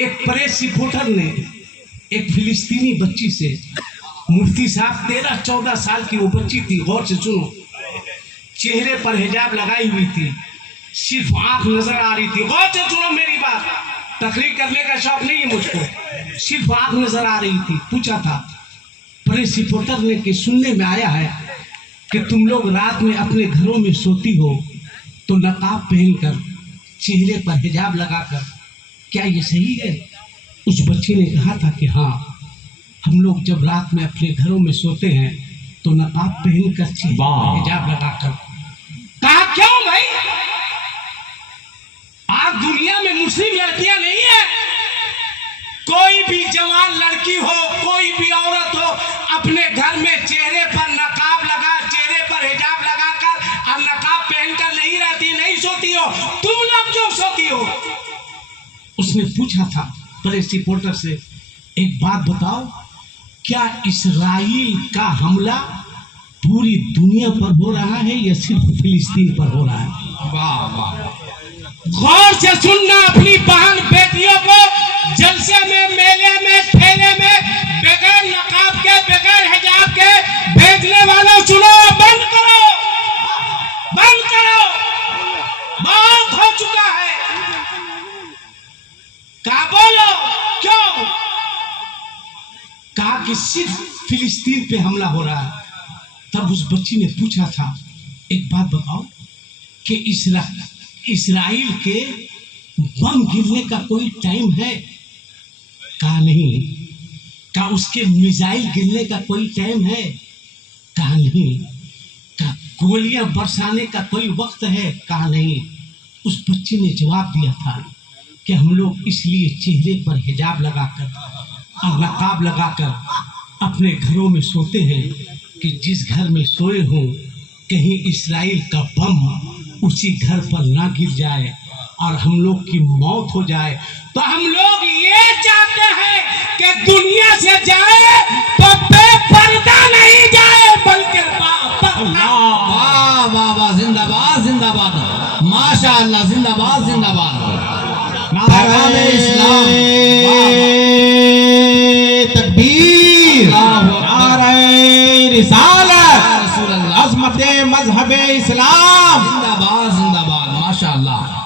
एक press reporter ने एक फिलिस्तीनी बच्ची से, मुफ्ती साहब 13-14 साल की वो बच्ची थी, गौर से सुनो, चेहरे पर हिजाब लगाई हुई थी, सिर्फ आंख नजर आ रही थी। गौर से सुनो मेरी बात, तकरीर करने का शौक नहीं है मुझको, सिर्फ आंख नजर आ रही थी। पूछा था प्रेस रिपोर्टर ने कि सुनने में आया है कि तुम लोग रात में अपने घरों में सोती हो तो नकाब पहनकर, चेहरे पर हिजाब लगाकर, क्या ये सही है? उस बच्ची ने कहा था कि हाँ, हम लोग जब रात में अपने घरों में सोते हैं तो नकाब पहनकर, चेहरे पर हिजाब लगाकर। कहा क्यों भाई? आज दुनिया में मुस्लिम लड़कियां नहीं है, कोई भी जवान लड़की हो, कोई भी औरत हो, अपने घर में चेहरे पर नकाब लगा, चेहरे पर हिजाब लगाकर और नकाब पहनकर नहीं रहती, नहीं सोती हो। तुम लोग क्यों सोती हो? उसने पूछा था प्रेस रिपोर्टर से, एक बात बताओ, क्या इस्राइल का हमला पूरी दुनिया पर हो रहा है या सिर्फ फिलिस्तीन पर हो रहा है? वाह वाह, गौर से सुनना अपनी बहन बेटियों को जलसे में, मेले में, ठेले में बगैर नकाब के, बगैर हिजाब के भेजने वालों, सुनो, बंद करो, बंद करो, बहुत हो चुका है। कहा बोलो क्यों? कहा कि सिर्फ फिलिस्तीन पे हमला हो रहा है। तब उस बच्ची ने पूछा था, एक बात बताओ कि इस्राइल के बम गिरने का कोई टाइम है? कहा नहीं। कहा उसके मिसाइल गिरने का कोई टाइम है? कहा नहीं। कहा गोलियां बरसाने का कोई वक्त है? कहा नहीं। उस बच्ची ने जवाब दिया था कि हम लोग इसलिए चेहरे पर हिजाब लगाकर और नकाब लगाकर अपने घरों में सोते हैं कि जिस घर में सोए हों कहीं इस्राइल का बम उसी घर पर ना गिर जाए और हम लोग की मौत हो जाए। तो हम लोग ये चाहते हैं कि दुनिया से जाए तो बेपर्दा नहीं जाए, बल्कि वाह वाह वाह, जिंदाबाद जिंदाबाद, माशाअल्लाह, जिंदाबाद जिंदाबाद, नारे इस्लाम, तकबीर, नारे रिसालत, अज़मत मज़हब इस्लाम, जिंदाबाद जिंदाबाद, माशाअल्लाह।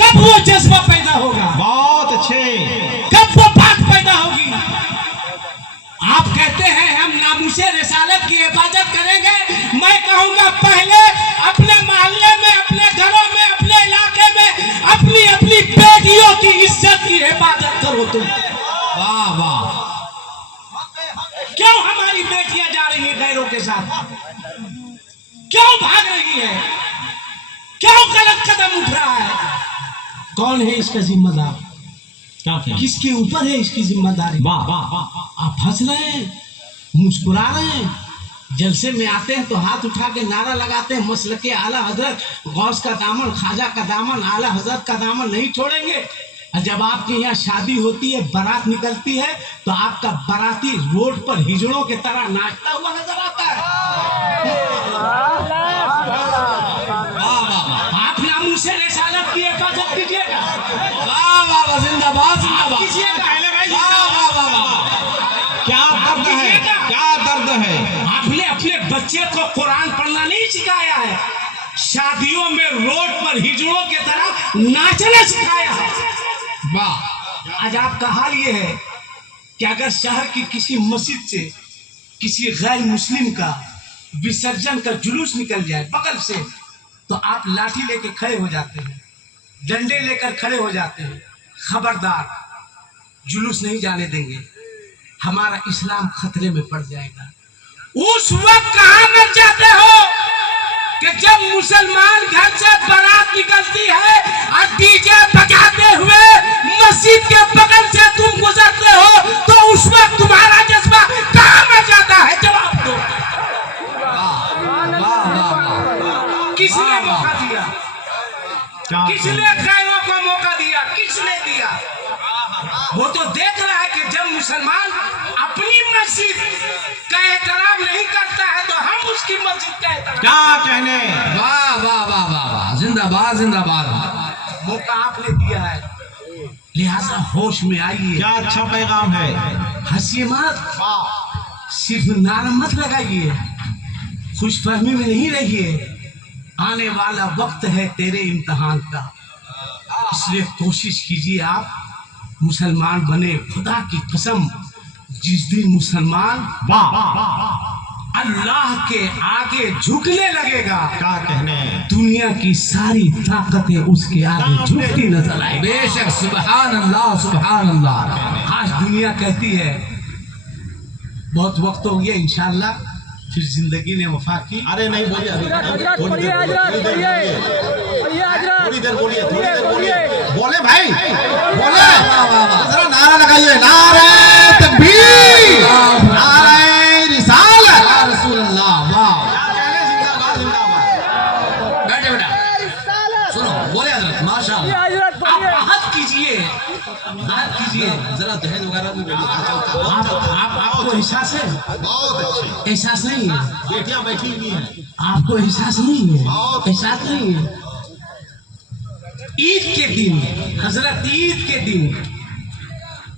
कब वो जज्बा पैदा होगा? बहुत अच्छे। कब वो बात पैदा होगी? आप कहते हैं हम नामूसे रिसालत की हिफाजत करेंगे, मैं कहूंगा पहले अपने मोहल्ले में, अपने घरों में, अपने इलाके में अपनी अपनी बेटियों की इज्जत की हिफाजत करो तुम। वाह वाह, क्यों हमारी बेटियां जा रही हैं गैरों के साथ? क्यों भाग रही है? क्यों गलत कदम उठ रहा है? कौन है इसका जिम्मेदार? किसके ऊपर है इसकी जिम्मेदारी? वाह वाह वाह, आप हंस रहे हैं, मुस्कुरा रहे हैं, जलसे में आते हैं तो हाथ उठा के नारा लगाते हैं, मसलके आला हजरत, गौस का दामन, ख्वाजा का दामन, आला हजरत का दामन नहीं छोड़ेंगे। और जब आपके यहाँ शादी होती है, बारात निकलती है, तो आपका बाराती रोड पर हिजड़ों की तरह नाचता हुआ नजर आता है। आप नामूसे रिसालत की हिफाजत कीजिएगा। वाह वाह वाह, जिंदाबाद जिंदाबाद, कीजिएगा। वाह वाह वाह वाह, क्या दर्द है, क्या दर्द है। आपने अपने बच्चे को कुरान पढ़ना नहीं सिखाया है, शादियों में रोड पर हिजड़ों की तरह नाचना सिखाया है। वाह, आज आपका हाल ये है कि अगर शहर की किसी मस्जिद से किसी गैर मुस्लिम का विसर्जन का जुलूस निकल जाए बगल से, तो आप लाठी लेके खड़े हो जाते हैं, डंडे लेकर खड़े हो जाते हैं, खबरदार जुलूस नहीं जाने देंगे, हमारा इस्लाम खतरे में पड़ जाएगा। उस वक्त कहां मर जाते हो कि जब मुसलमान घर से बारात निकलती है और डीजे बजाते हुए मस्जिद के बगल से तुम गुजरते हो, तो उस वक्त तुम्हारा जज्बा कहां मर जाता है? जवाब दो। किसने मौका दिया? किसने गैरों को मौका दिया? किसने दिया? वो तो देख रहा है कि जब मुसलमान अपनी मस्जिद का एहतराम नहीं करता है तो हम उसकी मस्जिद का एहतराम क्या कहने। वाह वाह वाह वाह वाह, जिंदाबाद जिंदाबाद। मौका आपने दिया है, लिहाजा होश में आइए। क्या अच्छा पैगाम है। हंसिए मत, सिर्फ नारा मत लगाइए, खुशफहमी में नहीं रहिए। आने वाला वक्त है तेरे इम्तिहान का, इसलिए कोशिश कीजिए आप मुसलमान बने। खुदा की कसम, जिस दिन मुसलमान अल्लाह के आगे झुकने लगेगा, क्या कहने, दुनिया की सारी ताकतें उसके आगे झुकती नजर आए। बेशक, सुभान अल्लाह, सुभान अल्लाह। आज दुनिया कहती है बहुत वक्त हो गया, इंशाअल्लाह फिर जिंदगी ने वफा की। अरे नहीं बोलिए, थोड़ी देर बोलिए, बोले भाई, बोले, जरा नारा लगाइए, नारे तकबीर, नारे रिसालत, या रसूल अल्लाह, वाह। जिंदाबाद जिंदाबाद। बैठे बेटा, सुनो, बोले हजरत, माशाअल्लाह। आप आहत कीजिए, आहत कीजिए। जरा दहेज वगैरह भी बोलिए। आपको एहसास है? बहुत अच्छे, एहसास नहीं है? बेटियां बैठी हुई हैं। आपको एहसास नहीं है? एहसास नहीं है? ईद के दिन, हजरत ईद के दिन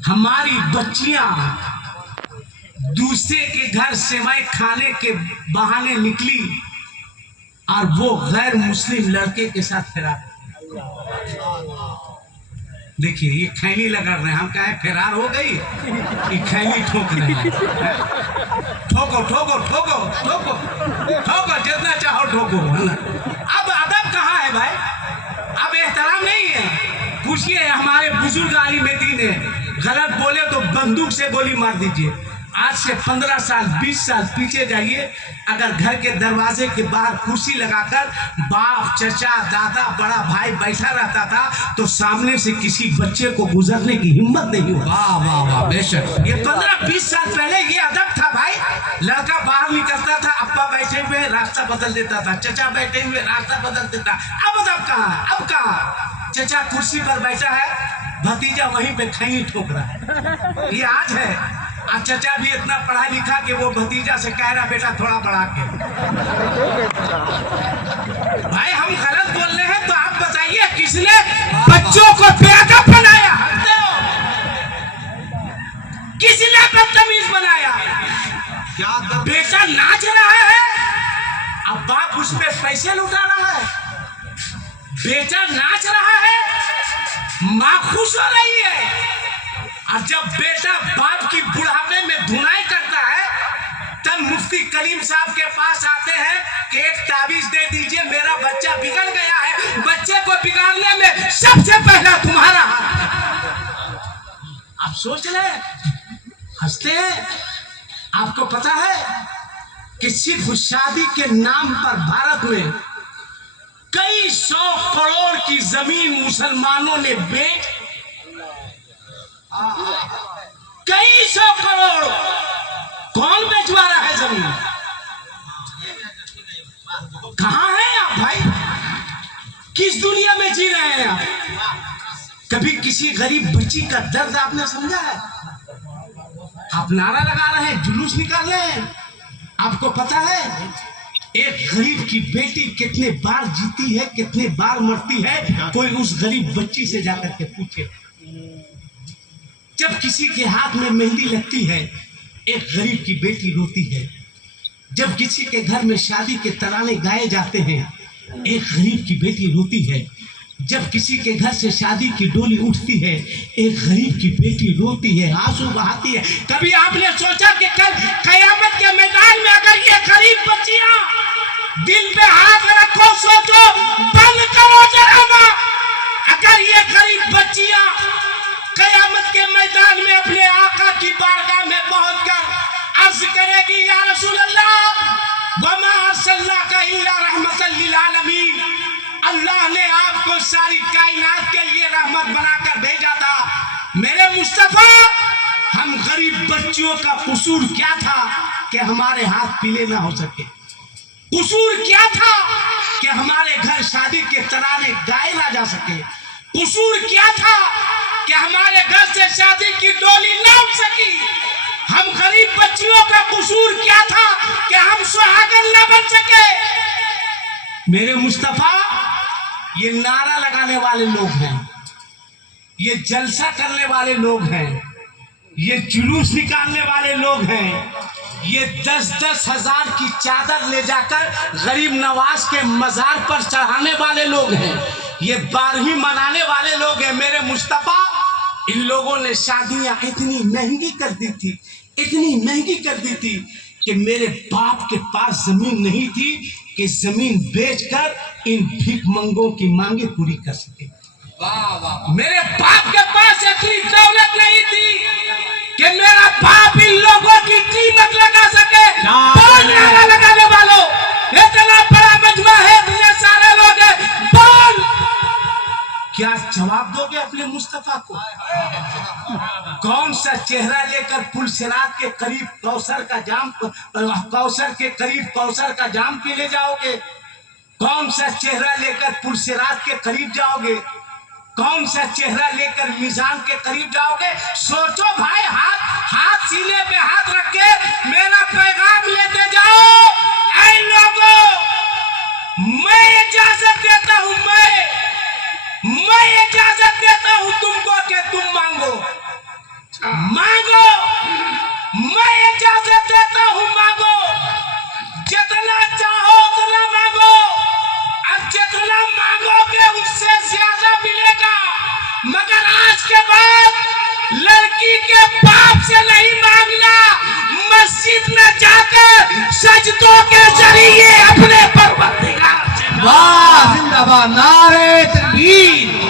हमारी बच्चियां दूसरे के घर सेवई खाने के बहाने निकली और वो गैर मुस्लिम लड़के के साथ फरार। देखिए, ये खैनी लगा रहे हैं, हम कहें फरार हो गई, ये खैनी ठोक रहे हैं। ठोको ठोको ठोको ठोको ठोको, जितना चाहो ठोको। अब अदब कहाँ है भाई? अब एहतराम नहीं है। पूछिए हमारे बुजुर्ग आलिम दीन है, गलत बोले तो बंदूक से गोली मार दीजिए। आज से 15 साल 20 साल पीछे जाइए, अगर घर के दरवाजे के बाहर कुर्सी लगाकर बाप, चचा, दादा, बड़ा भाई बैठा रहता था तो सामने से किसी बच्चे को गुजरने की हिम्मत नहीं हुई। वाह वाह वाह, बेशक। ये 15-20 साल पहले ये अदब था भाई। लड़का बाहर निकलता था, अब्बा बैठे हुए रास्ता बदल देता था, चचा बैठे हुए रास्ता बदल देता। अब अदब कहाँ है? अब कहाँ? चचा कुर्सी पर बैठा है, भतीजा वहीं पे खैनी ठोक रहा है। ये आज है। और चचा भी इतना पढ़ा लिखा कि वो भतीजा से कह रहा, बेटा थोड़ा बढ़ा के। भाई हम गलत बोल रहे हैं तो आप बताइए, किसने बच्चों को बेअदब बनाया? किसने बदतमीज बनाया? क्या बेटा नाच रहा है, अब बाप उस पे पैसे लुटा रहा है। बेटा नाच रहा है, माँ खुश हो रही है। और जब बेटा बाप की बुढ़ापे में धुनाई करता है, तब मुफ्ती कलीम साहब के पास आते हैं कि एक ताबीज दे दीजिए, मेरा बच्चा बिगड़ गया है। बच्चे को बिगाड़ने में सबसे पहला तुम्हारा हाथ। आप सोच रहे, हंसते हैं। आपको पता है कि सिर्फ शादी के नाम पर भारत में कई 100 करोड़ की जमीन मुसलमानों ने बेच, कई 100 करोड़। कौन बेचवा रहा है जमीन? कहां हैं आप भाई? किस दुनिया में जी रहे हैं आप? कभी किसी गरीब बच्ची का दर्द आपने समझा है? आप नारा लगा रहे हैं, जुलूस निकाल रहे हैं। आपको पता है एक गरीब की बेटी कितने बार जीती है, कितने बार मरती है? कोई उस गरीब बच्ची से जाकर के पूछे। जब किसी के हाथ में मेहंदी लगती है, एक गरीब की बेटी रोती है। जब किसी के घर में शादी के तराने गाए जाते हैं, एक गरीब की बेटी रोती है। जब किसी के घर से शादी की डोली उठती है, एक गरीब की बेटी रोती है, आंसू बहाती है। कभी आपने सोचा कि कल कयामत के मैदान में अगर ये गरीब बच्चियां दिल पे हाथ रखो, सोचो, बंद करो जरा, अगर ये गरीब बच्चियां कयामत के मैदान में अपने आका की बारगाह में पहुंचकर अर्ज करेगी, या रसूल अल्लाह, वमा अर्सलनाका इल्ला रहमतल लिल आलमीन, अल्लाह ने आपको सारी कायनात के लिए रहमत बनाकर भेजा था। मेरे मुस्तफा, हम गरीब बच्चियों का कसूर क्या था कि हमारे हाथ पीले ना हो सके? कसूर क्या था कि हमारे घर शादी के तराने गाए ना जा सके? कसूर क्या था कि हमारे घर से शादी की डोली ना उठ सकी? हम गरीब बच्चियों का कसूर क्या था कि हम सुहागन न बन सके? मेरे मुस्तफा, ये नारा लगाने वाले लोग हैं, ये जलसा करने वाले लोग हैं, ये जुलूस निकालने वाले लोग हैं, ये 10-10 हजार की चादर ले जाकर गरीब नवाज के मजार पर चढ़ाने वाले लोग हैं, ये 12वीं मनाने वाले लोग हैं। मेरे मुस्तफा, इन लोगों ने शादियां इतनी महंगी कर दी थी, इतनी महंगी कर दी थी कि मेरे बाप के पास जमीन नहीं थी कि जमीन बेचकर इन भिखमंगों की मांगे पूरी कर सके। मेरे बाप के पास इतनी दौलत नहीं थी कि मेरा बाप इन लोगों की कीमत लगा सके। बोल नारा लगाने वालों, इतना बड़ा मजमा है, इतने सारे लोग हैं, बोल क्या जवाब दोगे अपने मुस्तफा को? कौन सा चेहरा लेकर पुलसिरात के करीब कौसर का जाम पी ले जाओगे? कौन सा चेहरा लेकर पुलसिरात के करीब जाओगे? कौन सा चेहरा लेकर मीजान के करीब जाओगे? सोचो भाई, हाथ सीने पे हाथ रख के मेरा पैगाम लेते जाओ। ऐ लोगों, मैं इजाजत देता हूं, मैं इजाजत देता हूं तुमको कि तुम मांगो, मैं इजाजत देता हूं, मांगो, जितना चाहो उतना मांगो, और जितना मांगोगे उससे ज्यादा मिलेगा। मगर आज के बाद लड़की के बाप से नहीं मांगना, मस्जिद में जाकर सजदों के जरिए अपने परवरदिगार से। वाह, जिंदाबाद, नारे तकबीर।